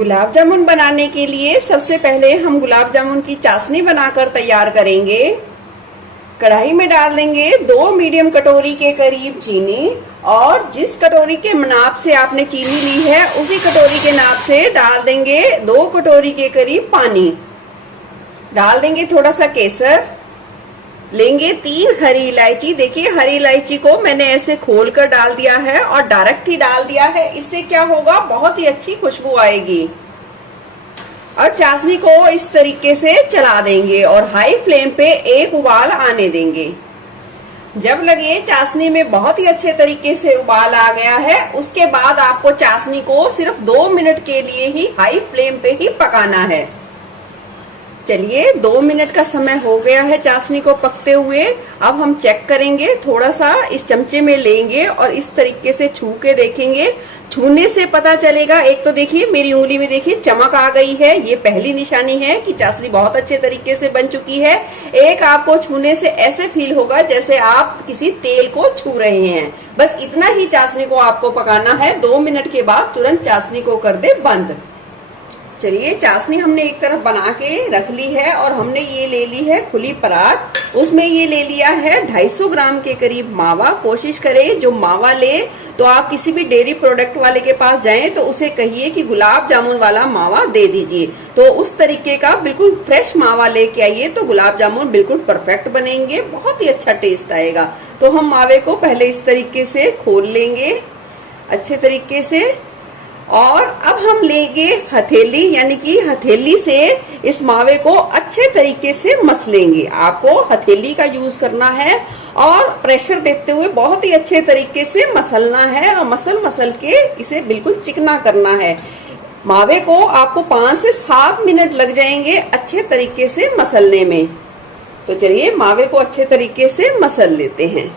गुलाब जामुन बनाने के लिए सबसे पहले हम गुलाब जामुन की चाशनी बनाकर तैयार करेंगे। कढ़ाई में डाल देंगे 2 मीडियम कटोरी के करीब चीनी और जिस कटोरी के नाप से आपने चीनी ली है उसी कटोरी के नाप से डाल देंगे 2 कटोरी के करीब पानी। डाल देंगे थोड़ा सा केसर, लेंगे 3 हरी इलायची। देखिए हरी इलायची को मैंने ऐसे खोल कर डाल दिया है और डायरेक्ट ही डाल दिया है। इससे क्या होगा, बहुत ही अच्छी खुशबू आएगी। और चाशनी को इस तरीके से चला देंगे और हाई फ्लेम पे एक उबाल आने देंगे। जब लगे चाशनी में बहुत ही अच्छे तरीके से उबाल आ गया है, उसके बाद आपको चाशनी को सिर्फ 2 मिनट के लिए ही हाई फ्लेम पे ही पकाना है। चलिए 2 मिनट का समय हो गया है चाशनी को पकते हुए। अब हम चेक करेंगे, थोड़ा सा इस चमचे में लेंगे और इस तरीके से छू के देखेंगे। छूने से पता चलेगा, एक तो देखिए मेरी उंगली में देखिए चमक आ गई है, ये पहली निशानी है कि चाशनी बहुत अच्छे तरीके से बन चुकी है। एक आपको छूने से ऐसे फील होगा जैसे आप किसी तेल को छू रहे हैं। बस इतना ही चाशनी को आपको पकाना है। 2 मिनट के बाद तुरंत चाशनी को कर दे बंद। चलिए चाशनी हमने एक तरफ बना के रख ली है और हमने ये ले ली है खुली परात। उसमें ये ले लिया है 250 ग्राम के करीब मावा। कोशिश करें जो मावा ले तो आप किसी भी डेयरी प्रोडक्ट वाले के पास जाएं तो उसे कहिए कि गुलाब जामुन वाला मावा दे दीजिए, तो उस तरीके का बिल्कुल फ्रेश मावा लेके आइए तो गुलाब जामुन बिल्कुल परफेक्ट बनेंगे, बहुत ही अच्छा टेस्ट आएगा। तो हम मावे को पहले इस तरीके से खोल लेंगे अच्छे तरीके से और अब हम लेंगे हथेली, यानी कि हथेली से इस मावे को अच्छे तरीके से मस लेंगे। आपको हथेली का यूज करना है और प्रेशर देते हुए बहुत ही अच्छे तरीके से मसलना है और मसल के इसे बिल्कुल चिकना करना है। मावे को आपको 5 से 7 मिनट लग जाएंगे अच्छे तरीके से मसलने में। तो चलिए मावे को अच्छे तरीके से मसल लेते हैं।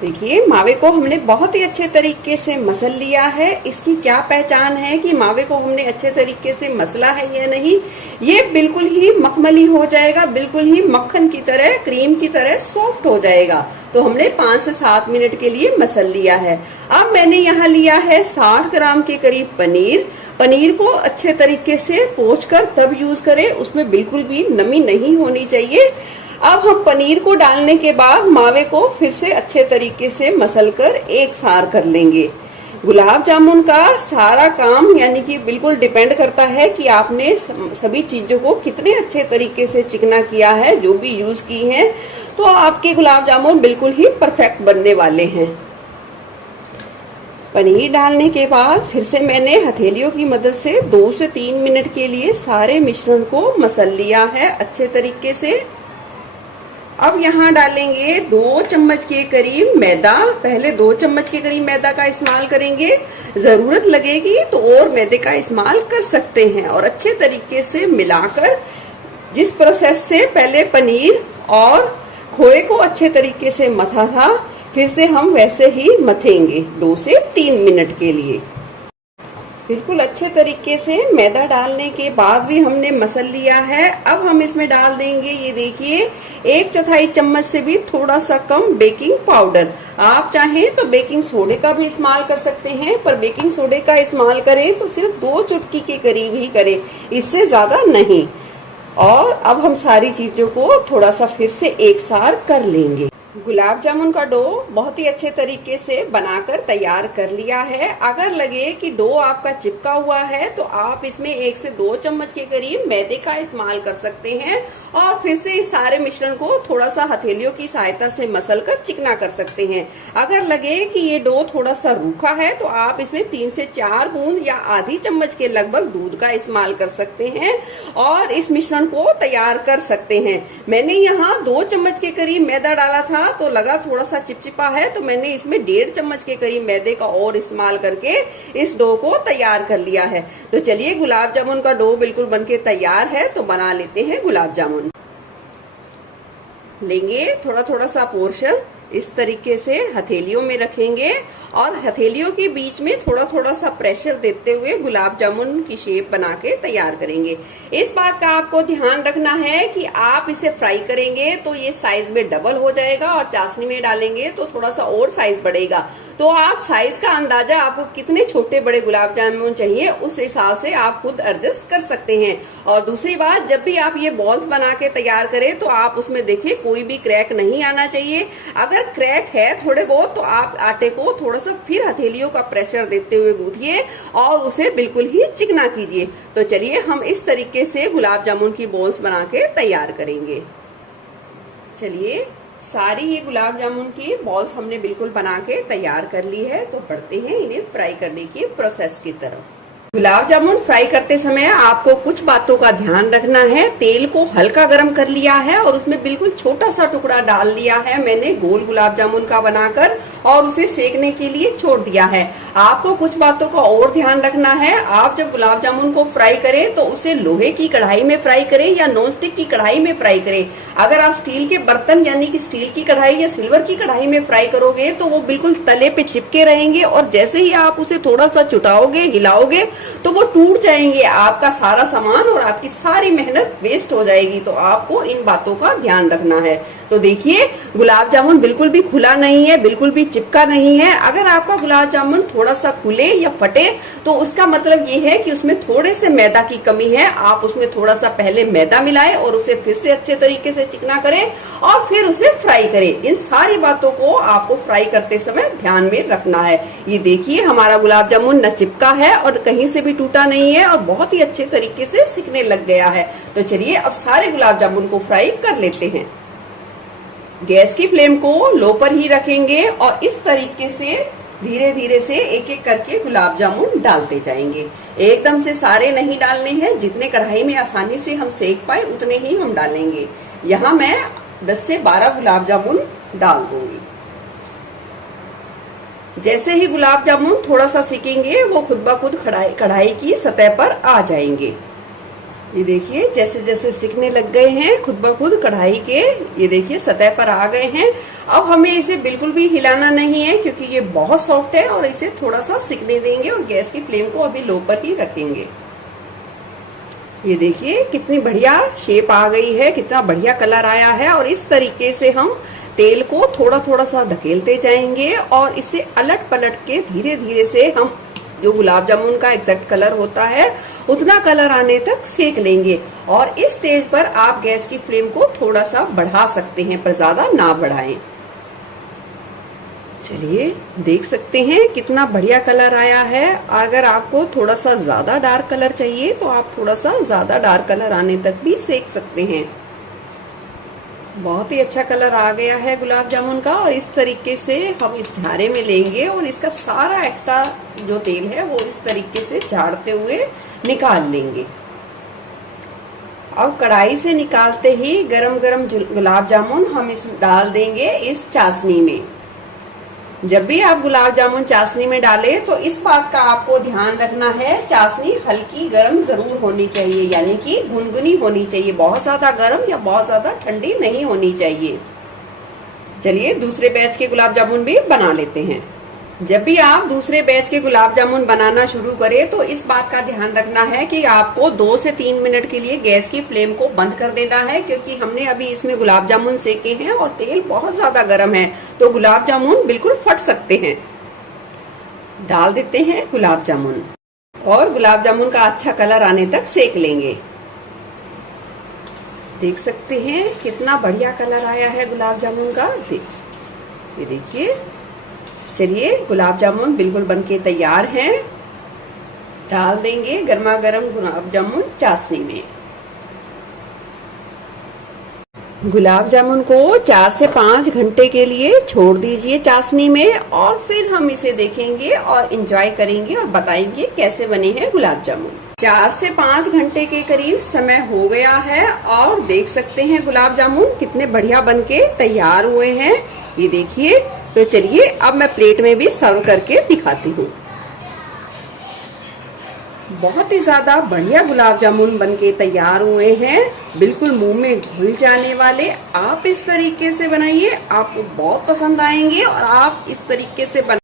देखिए मावे को हमने बहुत ही अच्छे तरीके से मसल लिया है। इसकी क्या पहचान है कि मावे को हमने अच्छे तरीके से मसला है या नहीं। ये बिल्कुल ही मखमली हो जाएगा, बिल्कुल ही मक्खन की तरह, क्रीम की तरह सॉफ्ट हो जाएगा। तो हमने 5 से 7 मिनट के लिए मसल लिया है। अब मैंने यहाँ लिया है 60 ग्राम के करीब पनीर। पनीर को अच्छे तरीके से पोंछकर तब यूज करें, उसमें बिल्कुल भी नमी नहीं होनी चाहिए। अब हम पनीर को डालने के बाद मावे को फिर से अच्छे तरीके से मसलकर एक सार कर लेंगे। गुलाब जामुन का सारा काम यानी कि बिल्कुल डिपेंड करता है कि आपने सभी चीजों को कितने अच्छे तरीके से चिकना किया है, जो भी यूज की है, तो आपके गुलाब जामुन बिल्कुल ही परफेक्ट बनने वाले हैं। पनीर डालने के बाद फिर से मैंने हथेलियों की मदद से 2 से 3 मिनट के लिए सारे मिश्रण को मसल लिया है अच्छे तरीके से। अब यहाँ डालेंगे 2 चम्मच के करीब मैदा। पहले 2 चम्मच के करीब मैदा का इस्तेमाल करेंगे, जरूरत लगेगी तो और मैदे का इस्तेमाल कर सकते हैं। और अच्छे तरीके से मिलाकर, जिस प्रोसेस से पहले पनीर और खोए को अच्छे तरीके से मथा था, फिर से हम वैसे ही मथेंगे 2 से 3 मिनट के लिए। बिल्कुल अच्छे तरीके से मैदा डालने के बाद भी हमने मसल लिया है। अब हम इसमें डाल देंगे, ये देखिए 1/4 चम्मच से भी थोड़ा सा कम बेकिंग पाउडर। आप चाहें तो बेकिंग सोडे का भी इस्तेमाल कर सकते हैं, पर बेकिंग सोडे का इस्तेमाल करें तो सिर्फ 2 चुटकी के करीब ही करें, इससे ज्यादा नहीं। और अब हम सारी चीजों को थोड़ा सा फिर से एक सार कर लेंगे। गुलाब जामुन का डो बहुत ही अच्छे तरीके से बनाकर तैयार कर लिया है। अगर लगे कि डो आपका चिपका हुआ है तो आप इसमें 1 से 2 चम्मच के करीब मैदे का इस्तेमाल कर सकते हैं और फिर से इस सारे मिश्रण को थोड़ा सा हथेलियों की सहायता से मसल कर चिकना कर सकते हैं। अगर लगे कि ये डो थोड़ा सा रूखा है तो आप इसमें 3 से 4 बूंद या आधी चम्मच के लगभग दूध का इस्तेमाल कर सकते हैं और इस मिश्रण को तैयार कर सकते हैं। मैंने यहाँ 2 चम्मच के करीब मैदा डाला था तो लगा थोड़ा सा चिपचिपा है, तो मैंने इसमें 1.5 चम्मच के करीब मैदे का और इस्तेमाल करके इस डो को तैयार कर लिया है। तो चलिए गुलाब जामुन का डो बिल्कुल बनके तैयार है, तो बना लेते हैं गुलाब जामुन। लेंगे थोड़ा थोड़ा सा पोर्शन इस तरीके से हथेलियों में रखेंगे और हथेलियों के बीच में थोड़ा थोड़ा सा प्रेशर देते हुए गुलाब जामुन की शेप बना के तैयार करेंगे। इस बात का आपको ध्यान रखना है कि आप इसे फ्राई करेंगे तो ये साइज में डबल हो जाएगा और चाशनी में डालेंगे तो थोड़ा सा और साइज बढ़ेगा। तो आप साइज का अंदाजा आपको कितने छोटे बड़े गुलाब जामुन चाहिए उस हिसाब से आप खुद एडजस्ट कर सकते हैं। और दूसरी बात, जब भी आप ये बॉल्स बना के तैयार करें तो आप उसमें देखिए कोई भी क्रैक नहीं आना चाहिए। अगर क्रैक है थोड़े बहुत तो आप आटे को थोड़ा सा फिर हथेलियों का प्रेशर देते हुए गूंथिए और उसे बिल्कुल ही चिकना कीजिए। तो चलिए हम इस तरीके से गुलाब जामुन की बॉल्स बना के तैयार करेंगे। चलिए सारी ये गुलाब जामुन की बॉल्स हमने बिल्कुल बना के तैयार कर ली है। तो बढ़ते हैं इन्हें फ्राई करने की प्रोसेस की तरफ। गुलाब जामुन फ्राई करते समय आपको कुछ बातों का ध्यान रखना है। तेल को हल्का गर्म कर लिया है और उसमें बिल्कुल छोटा सा टुकड़ा डाल लिया है मैंने गोल गुलाब जामुन का बनाकर और उसे सेकने के लिए छोड़ दिया है। आपको कुछ बातों का और ध्यान रखना है। आप जब गुलाब जामुन को फ्राई करें तो उसे लोहे की कढ़ाई में फ्राई करें या नॉन स्टिक की कढ़ाई में फ्राई करें। अगर आप स्टील के बर्तन यानी कि स्टील की कढ़ाई या सिल्वर की कढ़ाई में फ्राई करोगे तो वो बिल्कुल तले पे चिपके रहेंगे और जैसे ही आप उसे थोड़ा सा चुटाओगे, हिलाओगे तो वो टूट जाएंगे। आपका सारा सामान और आपकी सारी मेहनत वेस्ट हो जाएगी। तो आपको इन बातों का ध्यान रखना है। तो देखिए गुलाब जामुन बिल्कुल भी खुला नहीं है, बिल्कुल भी चिपका नहीं है। अगर आपका गुलाब जामुन थोड़ा सा खुले या फटे तो उसका मतलब ये है कि उसमें थोड़े से मैदा की कमी है। आप उसमें थोड़ा सा पहले मैदा मिलाएं और उसे फिर से अच्छे तरीके से चिकना करें और फिर उसे फ्राई करें। इन सारी बातों को आपको फ्राई करते समय ध्यान में रखना है। ये देखिए हमारा गुलाब जामुन न चिपका है और कहीं से भी टूटा नहीं है और बहुत ही अच्छे तरीके से सिकने लग गया है। तो चलिए अब सारे गुलाब जामुन को फ्राई कर लेते हैं। गैस की फ्लेम को लो पर ही रखेंगे और इस तरीके से धीरे धीरे से एक एक करके गुलाब जामुन डालते जाएंगे। एकदम से सारे नहीं डालने हैं, जितने कढ़ाई में आसानी से हम सेक पाए उतने ही हम डालेंगे। यहाँ मैं 10 से 12 गुलाब जामुन डाल दूंगी। जैसे ही गुलाब जामुन थोड़ा सा सिकेंगे वो खुद ब खुद कढ़ाई की सतह पर आ जाएंगे। ये देखिए जैसे जैसे सिकने लग गए हैं खुद ब खुद कढ़ाई के, ये देखिए सतह पर आ गए हैं। अब हमें इसे बिल्कुल भी हिलाना नहीं है क्योंकि ये बहुत सॉफ्ट है और इसे थोड़ा सा सिकने देंगे और गैस की फ्लेम को अभी लो पर ही रखेंगे। ये देखिए कितनी बढ़िया शेप आ गई है, कितना बढ़िया कलर आया है। और इस तरीके से हम तेल को थोड़ा थोड़ा सा धकेलते जाएंगे और इसे अलट पलट के धीरे धीरे से हम जो गुलाब जामुन का एग्जैक्ट कलर होता है उतना कलर आने तक सेक लेंगे। और इस स्टेज पर आप गैस की फ्लेम को थोड़ा सा बढ़ा सकते हैं, पर ज्यादा ना बढ़ाएं। चलिए देख सकते हैं कितना बढ़िया कलर आया है। अगर आपको थोड़ा सा ज्यादा डार्क कलर चाहिए तो आप थोड़ा सा ज्यादा डार्क कलर आने तक भी सेक सकते हैं। बहुत ही अच्छा कलर आ गया है गुलाब जामुन का। और इस तरीके से हम इस झारे में लेंगे और इसका सारा एक्स्ट्रा जो तेल है वो इस तरीके से झाड़ते हुए निकाल लेंगे। और कढ़ाई से निकालते ही गरम गरम गुलाब जामुन हम इस डाल देंगे इस चाशनी में। जब भी आप गुलाब जामुन चाशनी में डालें तो इस बात का आपको ध्यान रखना है, चाशनी हल्की गर्म जरूर होनी चाहिए, यानी कि गुनगुनी होनी चाहिए। बहुत ज्यादा गर्म या बहुत ज्यादा ठंडी नहीं होनी चाहिए। चलिए दूसरे बैच के गुलाब जामुन भी बना लेते हैं। जब भी आप दूसरे बैच के गुलाब जामुन बनाना शुरू करें तो इस बात का ध्यान रखना है कि आपको 2 से 3 मिनट के लिए गैस की फ्लेम को बंद कर देना है, क्योंकि हमने अभी इसमें गुलाब जामुन सेके हैं और तेल बहुत ज्यादा गर्म है तो गुलाब जामुन बिल्कुल फट सकते हैं। डाल देते हैं गुलाब जामुन और गुलाब जामुन का अच्छा कलर आने तक सेक लेंगे। देख सकते हैं कितना बढ़िया कलर आया है गुलाब जामुन का। ये देखिए। चलिए गुलाब जामुन बिल्कुल बनके तैयार हैं। डाल देंगे गर्मा गर्म गुलाब जामुन चाशनी में। गुलाब जामुन को 4 से 5 घंटे के लिए छोड़ दीजिए चाशनी में और फिर हम इसे देखेंगे और एंजॉय करेंगे और बताएंगे कैसे बने हैं गुलाब जामुन। 4 से 5 घंटे के करीब समय हो गया है और देख सकते हैं गुलाब जामुन कितने बढ़िया बनके तैयार हुए हैं। ये देखिए। तो चलिए अब मैं प्लेट में भी सर्व करके दिखाती हूँ। बहुत ही ज्यादा बढ़िया गुलाब जामुन बनके तैयार हुए हैं, बिल्कुल मुंह में घुल जाने वाले। आप इस तरीके से बनाइए, आपको बहुत पसंद आएंगे और आप इस तरीके से